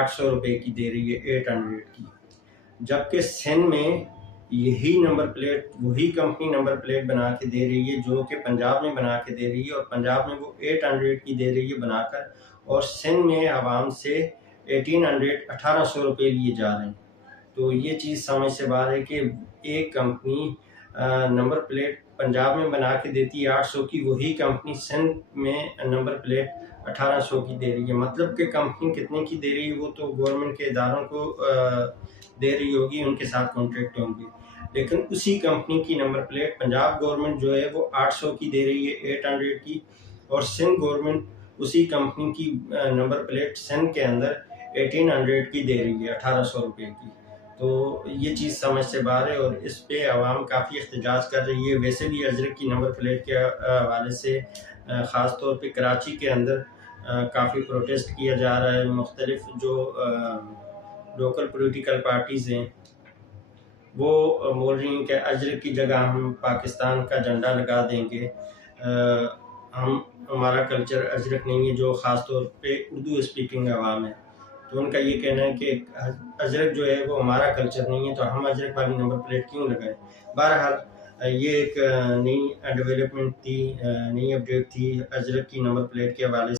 800 روپے کی دے رہی ہے 800 کی، جبکہ سندھ میں یہی نمبر پلیٹ وہی کمپنی نمبر پلیٹ بنا کے دے رہی ہے جو کہ پنجاب میں بنا کے دے رہی ہے، اور پنجاب میں وہ 800 کی دے رہی ہے بنا کر، اور سندھ میں عوام سے 1800 روپے لیے جا رہے ہیں۔ تو یہ چیز سمجھ سے باہر ہے کہ ایک کمپنی نمبر پلیٹ پنجاب میں بنا کے دیتی ہے 800 کی، وہی کمپنی سندھ میں نمبر پلیٹ 1800 کی دے رہی ہے۔ مطلب کہ کمپنی کتنے کی دے رہی ہے وہ تو گورنمنٹ کے اداروں کو دے رہی ہوگی، ان کے ساتھ کانٹریکٹ ہوں گے، لیکن اسی کمپنی کی نمبر پلیٹ پنجاب گورنمنٹ جو ہے وہ 800 کی دے رہی ہے 800 کی، اور سندھ گورنمنٹ اسی کمپنی کی نمبر پلیٹ سندھ کے اندر 1800 کی دے رہی ہے 1800 روپے کی۔ تو یہ چیز سمجھ سے باہر ہے، اور اس پہ عوام کافی احتجاج کر رہی ہے۔ ویسے بھی اجرک کی نمبر پلیٹ کے حوالے سے خاص طور پہ کراچی کے اندر کافی پروٹیسٹ کیا جا رہا ہے۔ مختلف جو لوکل پولیٹیکل پارٹیز ہیں وہ بول رہی ہیں کہ اجرک کی جگہ ہم پاکستان کا جھنڈا لگا دیں گے، ہمارا کلچر اجرک نہیں ہے، جو خاص طور پہ اردو اسپیکنگ عوام ہے۔ تو ان کا یہ کہنا ہے کہ اجرک جو ہے وہ ہمارا کلچر نہیں ہے، تو ہم اجرک والی نمبر پلیٹ کیوں لگائیں۔ بہرحال یہ ایک نئی ڈیولپمنٹ تھی، نئی اپڈیٹ تھی اجرک کی نمبر پلیٹ کے حوالے سے۔